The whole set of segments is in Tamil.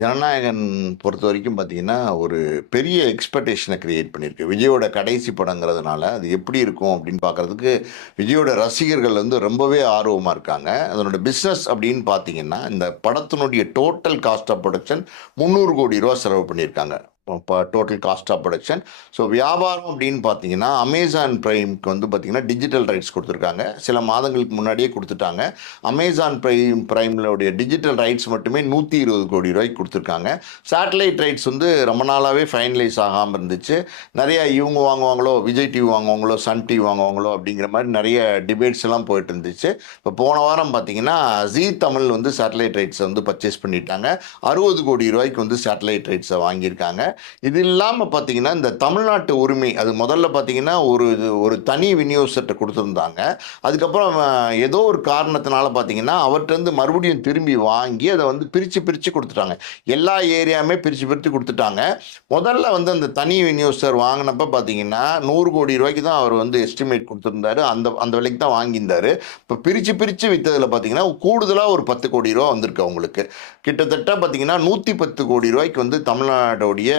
ஜனநாயகன் பொறுத்த வரைக்கும் பார்த்தீங்கன்னா, ஒரு பெரிய எக்ஸ்பெக்டேஷனை கிரியேட் பண்ணியிருக்கு. விஜயோட கடைசி படங்கிறதுனால, அது எப்படி இருக்கும் அப்படின்னு பார்க்குறதுக்கு விஜயோட ரசிகர்கள் வந்து ரொம்பவே ஆர்வமாக இருக்காங்க. அதனோட பிஸ்னஸ் அப்படின்னு பார்த்தீங்கன்னா, இந்த படத்தினுடைய டோட்டல் காஸ்ட் ஆஃப் புரொடக்ஷன் ரூ. 300,00,00,000 செலவு பண்ணியிருக்காங்க. இப்போ total cost of production so வியாபாரம் அப்படின்னு பார்த்தீங்கன்னா, அமேசான் ப்ரைம்க்கு வந்து பார்த்தீங்கன்னா, டிஜிட்டல் ரைட்ஸ் கொடுத்துருக்காங்க சில மாதங்களுக்கு முன்னாடியே கொடுத்துட்டாங்க அமேசான் ப்ரைம் பிரைம்லோடைய டிஜிட்டல் ரைட்ஸ் மட்டுமே நூற்றி இருபது கோடி ரூபாய்க்கு கொடுத்துருக்காங்க சேட்டலைட் ரைட்ஸ் வந்து ரொம்ப நாளாகவே ஃபைனலைஸ் ஆகாமல் இருந்துச்சு. நிறையா இவங்க வாங்குவாங்களோ, விஜய் டிவி வாங்குவாங்களோ, சன் டிவி வாங்குவாங்களோ அப்படிங்கிற மாதிரி நிறைய டிபேட்ஸ் எல்லாம் போயிட்டு இருந்துச்சு. இப்போ போன வாரம் பார்த்தீங்கன்னா, ஜீ தமிழ் வந்து சேட்டலைட் ரைட்ஸை வந்து பர்ச்சேஸ் பண்ணிட்டாங்க. ரூ. 60,00,00,000 வந்து சேட்டலைட் ரைட்ஸை வாங்கியிருக்காங்க. இது இல்லாமல் பார்த்தீங்கன்னா, இந்த தமிழ்நாட்டு உரிமை அது முதல்ல பார்த்தீங்கன்னா, ஒரு ஒரு தனி விநியோகத்தை கொடுத்துருந்தாங்க அதுக்கப்புறம் ஏதோ ஒரு காரணத்தினால பார்த்தீங்கன்னா, அவர்ட்டருந்து மறுபடியும் திரும்பி வாங்கி, அதை வந்து பிரித்து பிரித்து கொடுத்துட்டாங்க எல்லா ஏரியாவுமே பிரித்து பிரித்து கொடுத்துட்டாங்க முதல்ல வந்து அந்த தனி விநியோகஸ்தர் வாங்கினப்ப பார்த்தீங்கன்னா, நூறு கோடி ரூபாய்க்கு தான் அவர் வந்து எஸ்டிமேட் கொடுத்துருந்தாரு அந்த அந்த விலைக்கு தான் வாங்கியிருந்தாரு. இப்போ பிரித்து பிரித்து விற்றதில் பார்த்தீங்கன்னா, கூடுதலாக ஒரு பத்து கோடி ரூபா வந்திருக்கு அவங்களுக்கு. கிட்டத்தட்ட பார்த்தீங்கன்னா, நூற்றி பத்து கோடி ரூபாய்க்கு வந்து தமிழ்நாடோடைய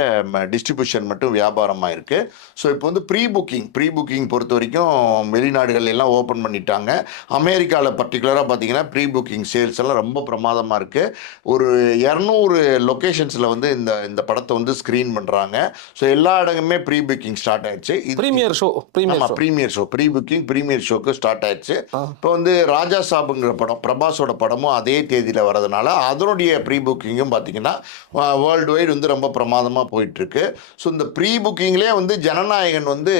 டிஸ்ட்ரிபியூஷன் மட்டும் வியாபாரமா இருக்கு. ஸோ இப்போ வந்து ப்ரீ புக்கிங் ப்ரீ புக்கிங் பொறுத்தவரைக்கும் வெளிநாடுகள் எல்லாம் ஓப்பன் பண்ணிட்டாங்க. அமெரிக்கால பர்ட்டிகுலரா பார்த்தீங்கன்னா, ப்ரீ புக்கிங் சேல்ஸ் எல்லாம் ரொம்ப பிரமாதமா இருக்கு. ஒரு 200 லொகேஷன்ஸ்ல வந்து இந்த இந்த படத்த வந்து ஸ்கிரீன் பண்றாங்க. ஸோ எல்லா இடமுமே ப்ரீ புக்கிங் ஸ்டார்ட் ஆயிடுச்சு. பிரீமியர் ஷோ பிரீமியர் ஆமா show premiere show. Pre booking premiere ஷோக்கு ஸ்டார்ட் ஆயிடுச்சு. இப்போ வந்து ராஜா சாபுங்கிற படம் பிரபாஸோட படமும் அதே தேதியில வரதுனால, அதனுடைய ப்ரீ புக்கிங்கும் பார்த்தீங்கன்னா, வேர்ல்டு வைட் வந்து ரொம்ப பிரமாதமா போயிட்டுருக்கு. ஸோ இந்த ப்ரீ புக்கிங்லேயே வந்து ஜனநாயகன் வந்து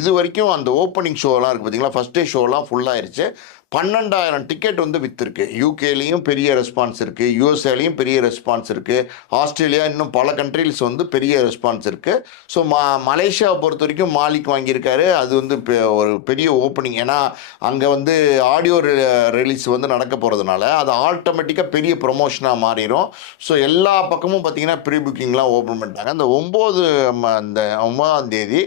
இது வரைக்கும் அந்த ஓப்பனிங் ஷோலாம் இருக்குது பார்த்தீங்களா, ஃபஸ்ட் டே ஷோலாம் ஃபுல்லாகிருச்சு பன்னெண்டாயிரம் டிக்கெட் வந்து விற்றுருக்கு யுகேலயும் பெரிய ரெஸ்பான்ஸ் இருக்குது யூஎஸ்ஏலையும் பெரிய ரெஸ்பான்ஸ் இருக்குது ஆஸ்திரேலியா இன்னும் பல கண்ட்ரீஸ் வந்து பெரிய ரெஸ்பான்ஸ் இருக்குது ஸோ மா மலேசியாவை பொறுத்த வரைக்கும் மாலிக் வாங்கியிருக்காரு. அது வந்து பெ ஒரு பெரிய ஓப்பனிங். ஏன்னா, அங்கே வந்து ஆடியோ ரிலீஸ் வந்து நடக்க போகிறதுனால அது ஆட்டோமேட்டிக்காக பெரிய ப்ரொமோஷனாக மாறிடும் ஸோ எல்லா பக்கமும் பார்த்திங்கன்னா ப்ரீ புக்கிங்லாம் ஓப்பன் பண்ணிட்டாங்க. அந்த ஒம்பது ம அந்த ஒம்பதாம் தேதி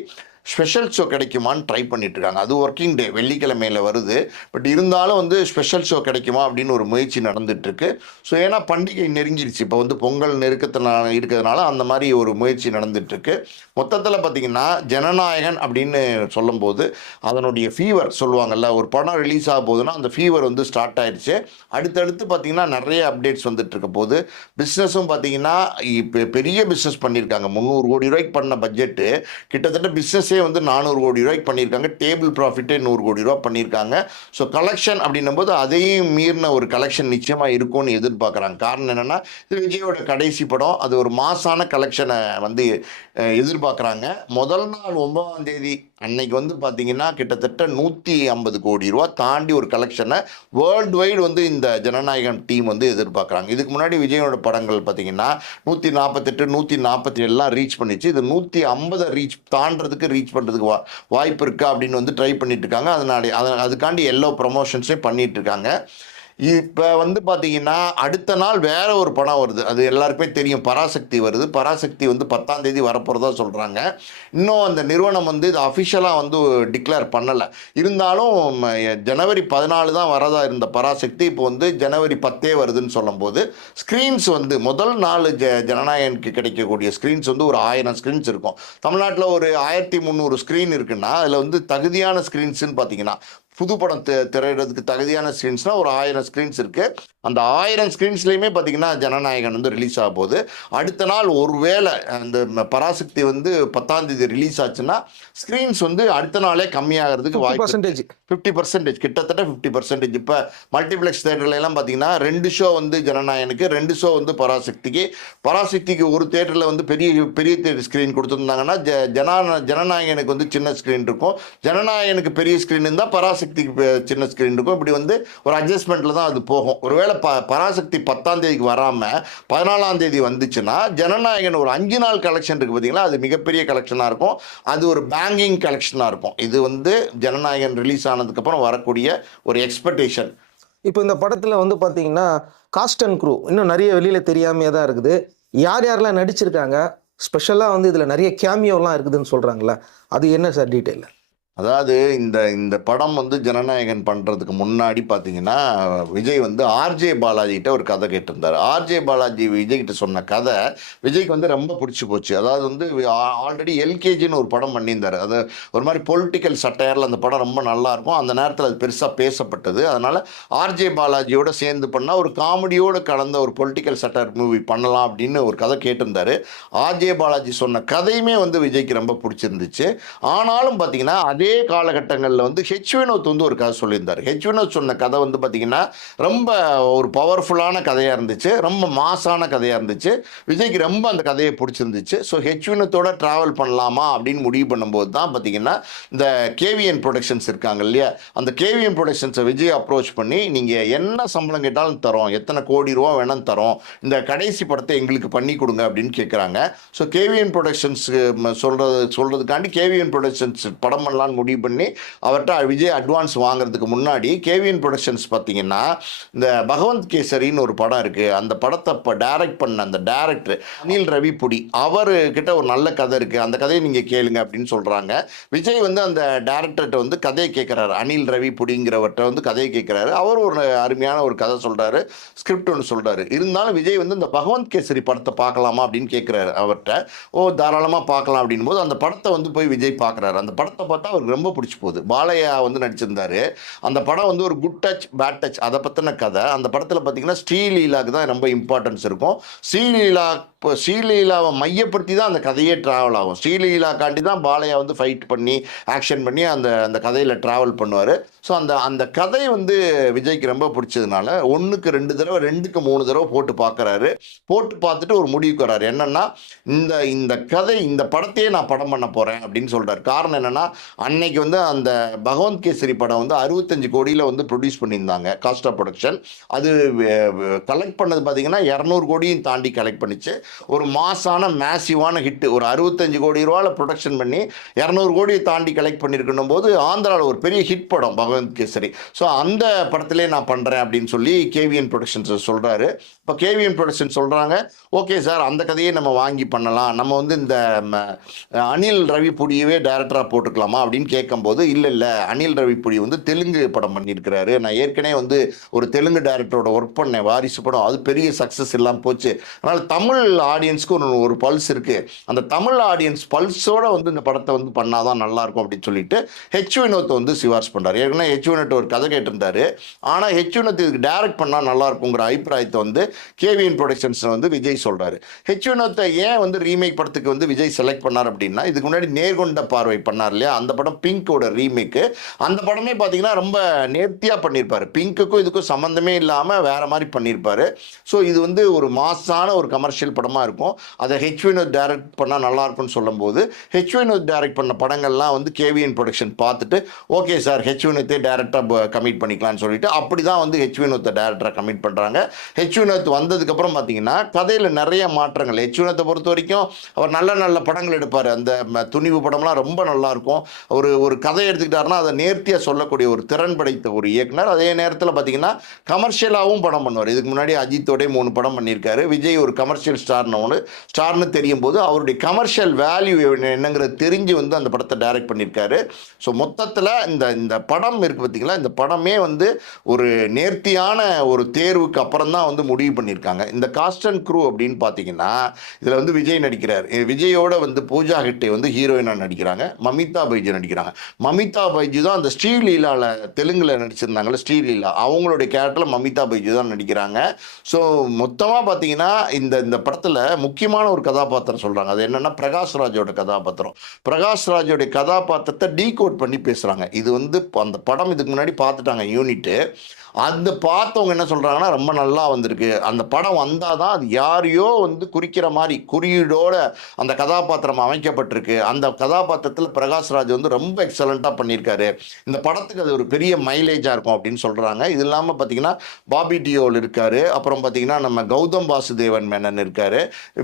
ஸ்பெஷல் ஷோ கிடைக்குமான்னு ட்ரை பண்ணிட்டு இருக்காங்க. அது ஒர்க்கிங் டே வெள்ளிக்கிழமையில வருது. பட் இருந்தாலும் வந்து ஸ்பெஷல் ஷோ கிடைக்குமா அப்படின்னு ஒரு முயற்சி நடந்துட்டு இருக்கு. ஸோ ஏன்னா பண்டிகை நெருங்கிடுச்சு இப்போ வந்து பொங்கல் நெருக்கத்தினால இருக்கிறதுனால அந்த மாதிரி ஒரு முயற்சி நடந்துட்டு இருக்கு. மொத்தத்தில பார்த்தீங்கன்னா, ஜனநாயகன் அப்படின்னு சொல்லும்போது, அதனுடைய ஃபீவர் சொல்லுவாங்கல்ல, ஒரு படம் ரிலீஸ் ஆக போதுன்னா அந்த ஃபீவர் வந்து ஸ்டார்ட் ஆயிடுச்சு அடுத்தடுத்து பார்த்தீங்கன்னா, நிறைய அப்டேட்ஸ் வந்துட்டு இருக்க போது. பிஸ்னஸும் பார்த்தீங்கன்னா, இப்போ பெரிய பிஸ்னஸ் பண்ணியிருக்காங்க. முன்னூறு கோடி ரூபாய்க்கு பண்ண பட்ஜெட்டு கிட்டத்தட்ட பிஸ்னஸ் சேல்ஸே வந்து ரூ. 400,00,00,000 பண்ணியிருக்காங்க. டேபிள் ப்ராஃபிட்டே நூறு கோடி ரூபா பண்ணியிருக்காங்க. ஸோ கலெக்ஷன் அப்படின்னும்போது, அதையும் மீறின ஒரு கலெக்ஷன் நிச்சயமாக இருக்கும்னு எதிர்பார்க்குறாங்க. காரணம் என்னன்னா, இது விஜயோட கடைசி படம். அது ஒரு மாசான கலெக்ஷனை வந்து எதிர்பார்க்குறாங்க. முதல் நாள் ஒன்பதாம் தேதி அன்னைக்கு வந்து பார்த்தீங்கன்னா, கிட்டத்தட்ட நூற்றி ஐம்பது கோடி ரூபா தாண்டி ஒரு கலெக்ஷனை வேர்ல்டு வைட் வந்து இந்த ஜனநாயகம் டீம் வந்து எதிர்பார்க்குறாங்க. இதுக்கு முன்னாடி விஜயோட படங்கள் பார்த்தீங்கன்னா, 148, 147லாம் ரீச் பண்ணிச்சு. இது 150 ரீச் தாண்டுறதுக்கு ரீச் பண்ணுறதுக்கு வா வாய்ப்பு இருக்கா அப்படின்னு வந்து ட்ரை பண்ணிட்டு இருக்காங்க. அதனால அதை அதுக்காண்டி எல்லா ப்ரமோஷன்ஸையும் பண்ணிட்டு இருக்காங்க. இப்போ வந்து பார்த்தீங்கன்னா, அடுத்த நாள் வேற ஒரு படம் வருது. அது எல்லாருக்குமே தெரியும். பராசக்தி வருது. பராசக்தி வந்து 10ஆம் தேதி வரப்போகிறதா சொல்கிறாங்க இன்னும் அந்த நிறுவனம் வந்து இது அஃபிஷியலாக வந்து டிக்ளேர் பண்ணலை இருந்தாலும் ஜனவரி 14 தான் வரதா இருந்த பராசக்தி, இப்போ வந்து ஜனவரி 10 வருதுன்னு சொல்லும்போது, ஸ்க்ரீன்ஸ் வந்து முதல் நாள் ஜ ஜனநாயகனுக்கு கிடைக்கக்கூடிய ஸ்க்ரீன்ஸ் வந்து ஒரு ஆயிரம் ஸ்க்ரீன்ஸ் இருக்கும். தமிழ்நாட்டில் ஒரு 1300 ஸ்க்ரீன் இருக்குன்னா, அதில் வந்து தகுதியான ஸ்க்ரீன்ஸ்னு பார்த்தீங்கன்னா, புது படம் திரையிடுறதுக்கு தகுதியான ஸ்க்ரீன்ஸ்னா ஒரு 1000 ஸ்க்ரீன்ஸ் இருக்கு. அந்த 1000 ஸ்க்ரீன்ஸ்லயுமே பார்த்தீங்கன்னா, ஜனநாயகன் வந்து ரிலீஸ் ஆக போகுது. அடுத்த நாள் ஒருவேள அந்த பராசக்தி வந்து 10ஆம் தேதி ரிலீஸ் ஆச்சுன்னா, ஸ்க்ரீன்ஸ் வந்து அடுத்த நாளே கம்மியாகறதுக்கு வாய்ப்பு இருக்கு. 50% 50% கிட்டத்தட்ட 50% இப்ப மல்டிப்ளெக்ஸ் தியேட்டர்ல எல்லாம் பார்த்தீங்கன்னா, 2 ஷோ வந்து ஜனநாயகனுக்கு, 2 ஷோ வந்து பராசக்திக்கு. பராசக்திக்கு ஒரு தியேட்டர்ல வந்து பெரிய பெரிய தியேட்டர் ஸ்க்ரீன் குடுத்திருந்தாங்கன்னா, ஜ ஜனா ஜனநாயகனுக்கு வந்து சின்ன ஸ்க்ரீன் இருக்கும். ஜனநாயகனுக்கு பெரிய ஸ்க்ரீன் இருந்தா, பராசக்திக்கு சின்ன ஸ்க்ரீன் இருக்கும். இப்படி வந்து ஒரு அட்ஜஸ்ட்மென்ட்ல தான் அது போகும். ஒருவேளை ப பராசக்தி 10ஆம் தேதிக்கு வராம 14ஆம் தேதி வந்துச்சுன்னா, ஜனநாயகன் ஒரு அஞ்சு நாள் கலெக்ஷன் இருக்கு பார்த்தீங்களா, அது மிகப்பெரிய கலெக்ஷனாக இருக்கும். அது ஒரு பேங்கிங் கலெக்ஷனாக இருக்கும். இது வந்து ஜனநாயகன் ரிலீஸ் ஆனதுக்கப்புறம் வரக்கூடிய ஒரு எக்ஸ்பெக்டேஷன். இப்போ இந்த படத்தில் வந்து பார்த்தீங்கன்னா, காஸ்ட் அண்ட் க்ரூ இன்னும் நிறைய வெளியில் தெரியாமையே தான் இருக்குது. யார் யாரெல்லாம் நடிச்சிருக்காங்க? ஸ்பெஷலாக வந்து இதில் நிறைய கேமியோலாம் இருக்குதுன்னு சொல்கிறாங்களே அது என்ன சார் டீட்டெயில்? அதாவது இந்த இந்த படம் வந்து ஜனநாயகன் பண்ணுறதுக்கு முன்னாடி பார்த்தீங்கன்னா விஜய் வந்து ஆர்ஜே பாலாஜிகிட்ட ஒரு கதை கேட்டிருந்தார். ஆர்ஜே பாலாஜி விஜய்கிட்ட சொன்ன கதை விஜய்க்கு வந்து ரொம்ப பிடிச்சி போச்சு. அதாவது வந்து ஆல்ரெடி எல்கேஜின்னு ஒரு படம் பண்ணியிருந்தார். அது ஒரு மாதிரி பொலிட்டிக்கல் சட்டையரில் அந்த படம் ரொம்ப நல்லாயிருக்கும் அந்த நேரத்தில் அது பெருசாக பேசப்பட்டது. அதனால் ஆர்ஜே பாலாஜியோட சேர்ந்து பண்ணால் ஒரு காமெடியோடு கலந்த ஒரு பொலிட்டிக்கல் சட்டையர் மூவி பண்ணலாம் அப்படின்னு ஒரு கதை கேட்டிருந்தாரு. ஆர்ஜே பாலாஜி சொன்ன கதையுமே வந்து விஜய்க்கு ரொம்ப பிடிச்சிருந்துச்சு. ஆனாலும் பார்த்தீங்கன்னா அதே காலகட்டங்களில் வந்து ஹெச் வினோத் வந்து ஒரு கதை சொல்லியிருந்தார். ஹெச் வினோத் சொன்ன கதை வந்து பார்த்தீங்கன்னா ரொம்ப ஒரு பவர்ஃபுல்லான கதையாக இருந்துச்சு. ரொம்ப மாசான கதையாக இருந்துச்சு. விஜய்க்கு ரொம்ப அந்த கதையை பிடிச்சிருந்துச்சு. ஸோ ஹெச் வினோத்தோட ட்ராவல் பண்ணலாமா அப்படின்னு முடிவு பண்ணும்போது தான் பார்த்தீங்கன்னா இந்த கேவிஎன் ப்ரொடக்ஷன்ஸ் இருக்காங்க இல்லையா? அந்த கேவிஎன் ப்ரொடக்ஷன்ஸை விஜய் அப்ரோச் பண்ணி நீங்கள் என்ன சம்பளம் கேட்டாலும் தரோம். எத்தனை கோடி ரூபா வேணாலும் தரோம். இந்த கடைசி படத்தை எங்களுக்கு பண்ணி கொடுங்க அப்படின்னு கேட்குறாங்க ஸோ கேவிஎன் ப்ரொடக்ஷன்ஸுக்கு சொல்கிறது சொல்கிறதுக்காண்டி கேவிஎன் ப்ரொடக்ஷன்ஸ் படம் பண்ணலான்னு முடிவு பண்ணி அவர்கிட்ட விஜய் அட்வான்ஸ் வாங்குறதுக்கு முன்னாடி கேவிஎன் ப்ரொடக்ஷன்ஸ் பார்த்தீங்கன்னா இந்த பகவந்த் கேசரின்னு ஒரு படம் இருக்குது அந்த படத்தை இப்போ டைரக்ட் பண்ண அந்த டேரக்டர் அனில் ரவிபுடி அவர்கிட்ட ஒரு நல்ல கதை இருக்குது அந்த கதையை நீங்கள் கேளுங்க அப்படின்னு சொல்கிறாங்க விஜய் வந்து அந்த டேரக்டர்கிட்ட வந்து கதையை கேட்குறாரு அனில் ரவிபுடிங்கிறவர்கிட்ட வந்து கதையை கேட்குறாரு அவர் ஒரு அருமையான ஒரு கதை சொல்கிறாரு ஸ்கிரிப்ட் ஒன்று சொல்கிறாரு இருந்தாலும் விஜய் வந்து இந்த பகவந்த் கேசரி படத்தை பார்க்கலாமா அப்படின்னு கேட்குறாரு அவர்கிட்ட ஓ தாராளமாக பார்க்கலாம் அப்படின் போது அந்த படத்தை வந்து போய் விஜய் பார்க்குறாரு. அந்த படத்தை பார்த்தா அவர் அவருக்கு ரொம்ப பிடிச்சி போகுது. பாலையா வந்து நடிச்சிருந்தார். அந்த படம் வந்து ஒரு குட் டச் பேட் டச் அதை பற்றின கதை. அந்த படத்தில் பார்த்தீங்கன்னா ஸ்ரீலீலாக்கு தான் ரொம்ப இம்பார்ட்டன்ஸ் இருக்கும். ஸ்ரீலீலா இப்போ ஸ்ரீலீலாவை மையப்படுத்தி தான் அந்த கதையே ட்ராவல் ஆகும். ஸ்ரீலீலாக்காண்டி தான் பாலையா வந்து ஃபைட் பண்ணி ஆக்ஷன் பண்ணி அந்த அந்த கதையில் ட்ராவல் பண்ணுவார். ஸோ அந்த அந்த கதை வந்து விஜய்க்கு ரொம்ப பிடிச்சதுனால ஒன்றுக்கு ரெண்டு தடவை ரெண்டுக்கு மூணு தடவை போட்டு பார்க்குறாரு போட்டு பார்த்துட்டு ஒரு முடிவுக்கு வர்றாரு. என்னென்னா இந்த இந்த கதை இந்த படத்தையே நான் படம் பண்ண போகிறேன் அப்படின்னு சொல்கிறார் காரணம் என்னென்னா அன்னைக்கு வந்து அந்த பகவந்த் கேசரி படம் வந்து அறுபத்தஞ்சு கோடியில் வந்து ப்ரொடியூஸ் பண்ணியிருந்தாங்க காஸ்ட் ஆஃப் ப்ரொடக்ஷன் அது கலெக்ட் பண்ணது பார்த்தீங்கன்னா இரநூறு கோடியும் தாண்டி கலெக்ட் பண்ணிச்சு. ஒரு மாசான மேசிவான ஹிட்டு ஒரு அறுபத்தஞ்சு கோடி ரூபாவில் ப்ரொடக்ஷன் பண்ணி இரநூறு கோடியை தாண்டி கலெக்ட் பண்ணியிருக்கணும் போது ஆந்திராவில் ஒரு பெரிய ஹிட் படம் பகவந்த் கேசரி. ஸோ அந்த படத்திலே நான் பண்ணுறேன் அப்படின்னு சொல்லி கேவிஎன் ப்ரொடக்ஷன்ஸ் சொல்கிறாரு இப்போ கேவிஎன் ப்ரொடக்ஷன் சொல்கிறாங்க ஓகே சார் அந்த கதையை நம்ம வாங்கி பண்ணலாம். நம்ம வந்து இந்த ம, அனில் ரவிபுடியவே டேரக்டராக போட்டுக்கலாமா? அப்படின்னு கேட்கும்போது இல்லை இல்லை அனில் ரவிபுடி வந்து தெலுங்கு படம் பண்ணியிருக்கிறாரு. நான் ஏற்கனவே வந்து ஒரு தெலுங்கு டேரக்டரோட ஒர்க் பண்ணேன். வாரிசு படம். அது பெரிய சக்ஸஸ் இல்லாமல் போச்சு. அதனால் தமிழ் ஆடியன்ஸ்க்கு ஒரு ஒரு பல்ஸ் இருக்குது அந்த தமிழ் ஆடியன்ஸ் பல்ஸோட வந்து இந்த படத்தை வந்து பண்ணாதான் நல்லாயிருக்கும் அப்படின்னு சொல்லிட்டு ஹெச் வினோத்தை வந்து சிவாஸ் பண்ணுறாரு ஏற்கனவே பண்ண ஹெச்யூனட் ஒரு கதை கேட்டிருந்தாரு. ஆனால் ஹெச் இதுக்கு டைரக்ட் பண்ணால் நல்லா இருக்குங்கிற அபிப்பிராயத்தை வந்து கேவிஎன் ப்ரொடக்ஷன்ஸ் வந்து விஜய் சொல்கிறாரு ஹெச் ஏன் வந்து ரீமேக் படத்துக்கு வந்து விஜய் செலக்ட் பண்ணார் அப்படின்னா இதுக்கு முன்னாடி நேர்கொண்ட பார்வை பண்ணார் இல்லையா? அந்த படம் பிங்கோட ரீமேக்கு அந்த படமே பார்த்தீங்கன்னா ரொம்ப நேர்த்தியாக பண்ணியிருப்பார் பிங்க்குக்கும் இதுக்கும் சம்மந்தமே இல்லாமல் வேறு மாதிரி பண்ணியிருப்பார் ஸோ இது வந்து ஒரு மாசான ஒரு கமர்ஷியல் படமாக இருக்கும். அதை ஹெச் டைரக்ட் பண்ணால் நல்லா இருக்கும்னு சொல்லும்போது ஹெச் டைரக்ட் பண்ண படங்கள்லாம் வந்து கேவிஎன் ப்ரொடக்ஷன் பார்த்துட்டு ஓகே சார் ஹெச் வினோத்தே டேரக்டாக கமிட் பண்ணிக்கலாம்னு சொல்லிட்டு அப்படி தான் வந்து ஹெச் வினோத்தை டேரக்டராக கமிட் பண்ணுறாங்க ஹெச் வினோத் வந்ததுக்கப்புறம் பார்த்தீங்கன்னா கதையில் நிறைய மாற்றங்கள். ஹெச் வினோத்தை பொறுத்த வரைக்கும் அவர் நல்ல நல்ல படங்கள் எடுப்பார். அந்த துணிவு படம்லாம் ரொம்ப நல்லாயிருக்கும் ஒரு ஒரு கதை எடுத்துக்கிட்டாருன்னா அதை நேர்த்தியாக சொல்லக்கூடிய ஒரு திறன் படைத்த ஒரு இயக்குனர். அதே நேரத்தில் பார்த்தீங்கன்னா கமர்ஷியலாகவும் படம் பண்ணுவார். இதுக்கு முன்னாடி அஜித்தோடய மூணு படம் பண்ணியிருக்காரு. விஜய் ஒரு கமர்ஷியல் ஸ்டார்னு ஒன்று ஸ்டார்னு தெரியும் போது அவருடைய கமர்ஷியல் வேல்யூ என்னங்கிறது தெரிஞ்சு வந்து அந்த படத்தை டைரக்ட் பண்ணியிருக்காரு. ஸோ மொத்தத்தில் இந்த இந்த படம் இருக்குது பார்த்தீங்களா இந்த படமே வந்து ஒரு நேர்த்தியான ஒரு தேர்வுக்கு அப்புறம் தான் வந்து முடிவு பண்ணியிருக்காங்க. இந்த காஸ்ட் அண்ட் க்ரூ அப்படின்னு பார்த்தீங்கன்னா இதில் வந்து விஜய் நடிக்கிறார். விஜயோட வந்து பூஜா ஹெட்டே வந்து ஹீரோயினாக நடிக்கிறாங்க. மமிதா பைஜு நடிக்கிறாங்க. மமிதா பைஜு தான் அந்த ஸ்ரீலீலாவில் தெலுங்கில் நடிச்சிருந்தாங்கல்ல ஸ்ரீலீலா. அவங்களுடைய கேரக்டரில் மமிதா பைஜு தான் நடிக்கிறாங்க. ஸோ மொத்தமாக பார்த்தீங்கன்னா இந்த இந்த படத்தில் முக்கியமான ஒரு கதாபாத்திரம் சொல்கிறாங்க அது என்னென்னா பிரகாஷ்ராஜோட கதாபாத்திரம். பிரகாஷ்ராஜோடைய கதாபாத்திரத்தை டீகோட் பண்ணி பேசுகிறாங்க இது வந்து அந்த படம் இதுக்கு முன்னாடி பார்த்துட்டாங்க யூனிட்டு. அந்த பார்த்தவங்க என்ன சொல்கிறாங்கன்னா ரொம்ப நல்லா வந்திருக்கு. அந்த படம் வந்தால் தான் அது யாரையோ வந்து குறிக்கிற மாதிரி குறியீடோட அந்த கதாபாத்திரம் அமைக்கப்பட்டிருக்கு. அந்த கதாபாத்திரத்தில் பிரகாஷ்ராஜ் வந்து ரொம்ப எக்ஸலண்ட்டாக பண்ணியிருக்காரு. இந்த படத்துக்கு அது ஒரு பெரிய மைலேஜாக இருக்கும் அப்படின்னு சொல்கிறாங்க இது இல்லாமல் பார்த்தீங்கன்னா பாபி டியோல் இருக்கார். அப்புறம் பார்த்தீங்கன்னா நம்ம கௌதம் வாசுதேவன் மேனன் இருக்கார்.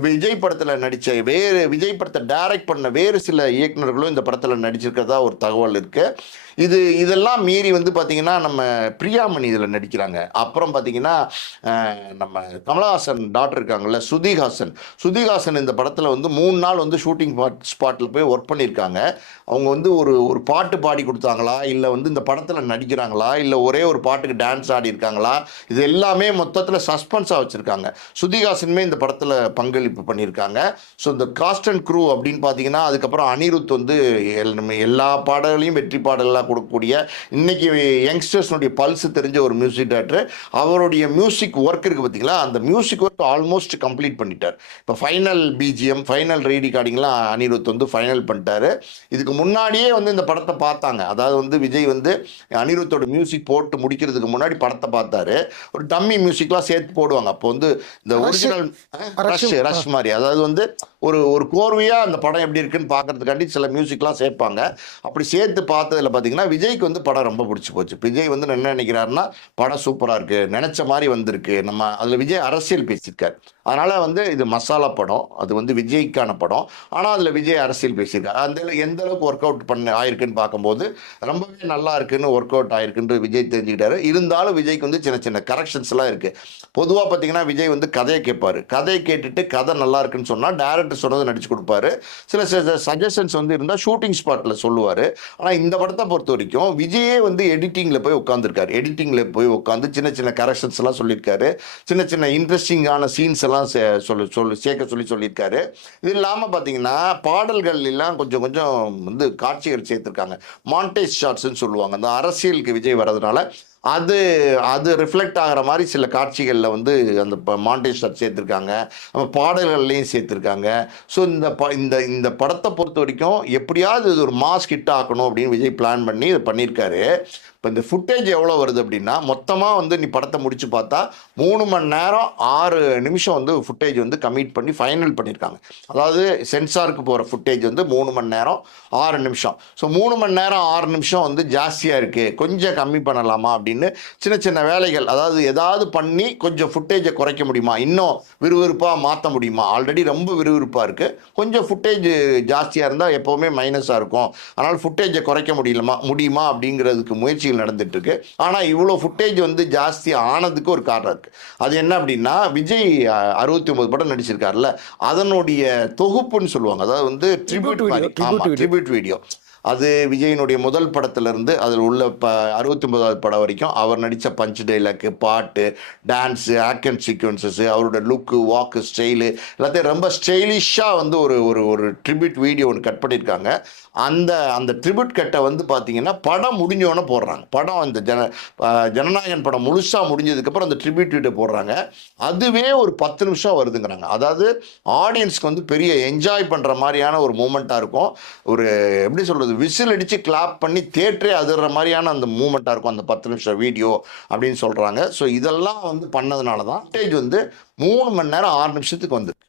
விஜய் படத்தில் நடித்த வேறு விஜய் படத்தை டைரக்ட் பண்ண வேறு சில இயக்குனர்களும் இந்த படத்தில் நடிச்சிருக்கிறதா ஒரு தகவல் இருக்குது இது இதெல்லாம் மீறி வந்து பார்த்தீங்கன்னா நம்ம பிரியாமணி இதில் இதில் நடிக்கிறாங்க. அப்புறம் பார்த்தீங்கன்னா நம்ம கமலஹாசன் டாக்டர் இருக்காங்கல்ல சுதிகாசன் சுதிகாசன் இந்த படத்தில் வந்து மூணு நாள் வந்து ஷூட்டிங் ஸ்பாட்டில் போய் ஒர்க் பண்ணியிருக்காங்க. அவங்க வந்து ஒரு ஒரு பாட்டு பாடி கொடுத்தாங்களா? இல்லை வந்து இந்த படத்தில் நடிக்கிறாங்களா? இல்லை ஒரே ஒரு பாட்டுக்கு டான்ஸ் ஆடி இருக்காங்களா? இது எல்லாமே மொத்தத்தில் சஸ்பென்ஸாக வச்சுருக்காங்க. சுதிகாசனுமே இந்த படத்தில் பங்களிப்பு பண்ணியிருக்காங்க. ஸோ இந்த காஸ்ட் அண்ட் க்ரூ அப்படின்னு பார்த்தீங்கன்னா அதுக்கப்புறம் அனிருத் வந்து எல்லா பாடல்களையும் வெற்றி பாடலாக கொடுக்கக்கூடிய இன்னைக்கு யங்ஸ்டர்ஸ்னுடைய பல்ஸ் தெரிஞ்ச ஒரு மியூசிக் டேரக்டர் அவருடைய மியூசிக் ஒர்க் இருக்குது பார்த்தீங்களா அந்த மியூசிக் ஒர்க் ஆல்மோஸ்ட் கம்ப்ளீட் பண்ணிட்டார். இப்போ ஃபைனல் பிஜிஎம் ஃபைனல் ரீடிகார்டிங்லாம் அனிருத் வந்து ஃபைனல் பண்ணிட்டாரு. இதுக்கு முன்னாடியே வந்து இந்த படத்தை பார்த்தாங்க. அதாவது வந்து விஜய் வந்து அனிருத்தோட மியூசிக் போட்டு முடிக்கிறதுக்கு முன்னாடி படத்தை பார்த்தாரு. ஒரு டம்மி மியூசிக்லாம் சேர்த்து போடுவாங்க. அப்போ வந்து இந்த. Original rush. ரஷ் மாதிரி. அதாவது வந்து ஒரு ஒரு கோர்வையாக அந்த படம் எப்படி இருக்குன்னு பார்க்கறதுக்காண்டி சில மியூசிக்லாம் சேர்ப்பாங்க. அப்படி சேர்த்து பார்த்ததுல பார்த்தீங்கன்னா விஜய்க்கு வந்து படம் ரொம்ப பிடிச்சி போச்சு. விஜய் வந்து என்ன நினைக்கிறாருன்னா படம் சூப்பராக இருக்குது நினச்ச மாதிரி வந்திருக்கு. நம்ம அதில் விஜய் அரசியல் பேசியிருக்காரு. அதனால் வந்து இது மசாலா படம் அது வந்து விஜய்க்கான படம். ஆனால் அதில் விஜய் அரசியல் பேசியிருக்காரு. அந்த எந்த அளவுக்கு ஒர்க் அவுட் பண்ண ஆயிருக்குன்னு பார்க்கும்போது ரொம்பவே நல்லா இருக்குன்னு ஒர்க் அவுட் ஆயிருக்குன்னு விஜய் தெரிஞ்சுக்கிட்டாரு. இருந்தாலும் விஜய்க்கு வந்து சின்ன சின்ன கரெக்ஷன்ஸ்லாம் இருக்குது பொதுவாக பார்த்தீங்கன்னா விஜய் வந்து கதையை கேட்பாரு. கதையை கேட்டுட்டு கதை நல்லா இருக்குன்னு சொன்னால் டேரக்டர் சொன்னதை நடிச்சு கொடுப்பாரு. சில சஜஷன்ஸ் வந்து இருந்தால் ஷூட்டிங் ஸ்பாட்டில் சொல்லுவார். ஆனால் இந்த படத்தை பொறுத்த வரைக்கும் விஜயே வந்து எடிட்டிங்கில் போய் உட்காந்துருக்காரு எடிட்டிங்கில் போய் உட்காந்து சின்ன சின்ன கரெக்ஷன்ஸ் எல்லாம் சொல்லியிருக்காரு. சின்ன சின்ன இன்ட்ரெஸ்டிங்கான சீன்ஸ் எல்லாம் சே- சொல்லி சொல்லி சேர்க்க சொல்லி சொல்லியிருக்காரு. இது இல்லாமல் பார்த்தீங்கன்னா பாடல்கள் எல்லாம் கொஞ்சம் கொஞ்சம் வந்து காட்சிகள் சேர்த்துருக்காங்க. மாண்டேஜ் ஷார்ட்ஸ்னு சொல்லுவாங்க. அந்த அரசியலுக்கு விஜய் வர்றதுனால அது அது ரிஃப்ளெக்ட் ஆகிற மாதிரி சில காட்சிகளில் வந்து அந்த மாண்டேஜ் ஷாட் சேர்த்துருக்காங்க. நம்ம பாடல்கள்லையும் சேர்த்துருக்காங்க. ஸோ இந்த ப இந்த இந்த படத்தை பொறுத்த வரைக்கும் எப்படியாவது இது ஒரு மாஸ் ஹிட் ஆக்கணும் அப்படின்னு விஜய் பிளான் பண்ணி இது பண்ணியிருக்காரு. இப்போ இந்த ஃபுட்டேஜ் எவ்வளோ வருது அப்படின்னா மொத்தமாக வந்து நீ படத்தை முடிச்சு பார்த்தா மூணு மணி நேரம் ஆறு நிமிஷம் வந்து ஃபுட்டேஜ் வந்து கமிட் பண்ணி ஃபைனல் பண்ணியிருக்காங்க அதாவது சென்சாருக்கு போகிற ஃபுட்டேஜ் வந்து மூணு மணி நேரம் ஆறு நிமிஷம். ஸோ மூணு மணி நேரம் ஆறு நிமிஷம் வந்து ஜாஸ்தியாக இருக்குது கொஞ்சம் கம்மி பண்ணலாமா அப்படின்னு சின்ன சின்ன வேலைகள் அதாவது ஏதாவது பண்ணி கொஞ்சம் ஃபுட்டேஜை குறைக்க முடியுமா? இன்னும் விறுவிறுப்பாக மாற்ற முடியுமா? ஆல்ரெடி ரொம்ப விறுவிறுப்பாக இருக்குது கொஞ்சம் ஃபுட்டேஜ் ஜாஸ்தியாக இருந்தால் எப்போவுமே மைனஸாக இருக்கும். அதனால் ஃபுட்டேஜை குறைக்க முடியலமா? முடியுமா? அப்படிங்கிறதுக்கு முயற்சி நடந்துட்டு இருக்கு ஆனால் இவ்வளோ ஃபுட்டேஜ் வந்து ஜாஸ்தி ஆனதுக்கு ஒரு காரணம் இருக்குது அது என்ன அப்படின்னா விஜய் அறுபத்தி ஒன்பது படம் நடிச்சிருக்காருல்ல அதனுடைய தொகுப்புன்னு சொல்லுவாங்க. அதாவது வந்து ட்ரிபியூட். ட்ரிபியூட் வீடியோ அது விஜயினுடைய முதல் படத்திலிருந்து அதில் உள்ள ப அறுபத்தி ஒன்பதாவது படம் வரைக்கும் அவர் நடித்த பஞ்ச் டைலாக்கு பாட்டு டான்ஸு ஆக்ஷன் சீக்வன்சஸ்ஸு அவரோட லுக்கு வாக்கு ஸ்டைலு எல்லாத்தையும் ரொம்ப ஸ்டைலிஷாக வந்து ஒரு ஒரு ஒரு ட்ரிபியூட் வீடியோ ஒன்று கட் பண்ணியிருக்காங்க. அந்த அந்த ட்ரிபியூட் கட்டை வந்து பார்த்தீங்கன்னா படம் முடிஞ்சோடனே போடுறாங்க. படம் அந்த ஜன ஜனநாயகன் படம் முழுசாக முடிஞ்சதுக்கப்புறம் அந்த ட்ரிபியூட் வீட்டை போடுறாங்க. அதுவே ஒரு பத்து நிமிஷம் வருதுங்கிறாங்க. அதாவது ஆடியன்ஸ்க்கு வந்து பெரிய என்ஜாய் பண்ணுற மாதிரியான ஒரு மூமெண்ட்டாக இருக்கும். ஒரு எப்படி சொல்கிறது விசில் அடித்து கிளாப் பண்ணி தேட்டரே அதிர்ற மாதிரியான அந்த மூமெண்ட்டாக இருக்கும். அந்த பத்து நிமிஷம் வீடியோ அப்படின்னு சொல்கிறாங்க ஸோ இதெல்லாம் வந்து பண்ணதுனால தான் ஸ்டேஜ் வந்து மூணு மணி நேரம் ஆறு நிமிஷத்துக்கு வந்துருக்கு.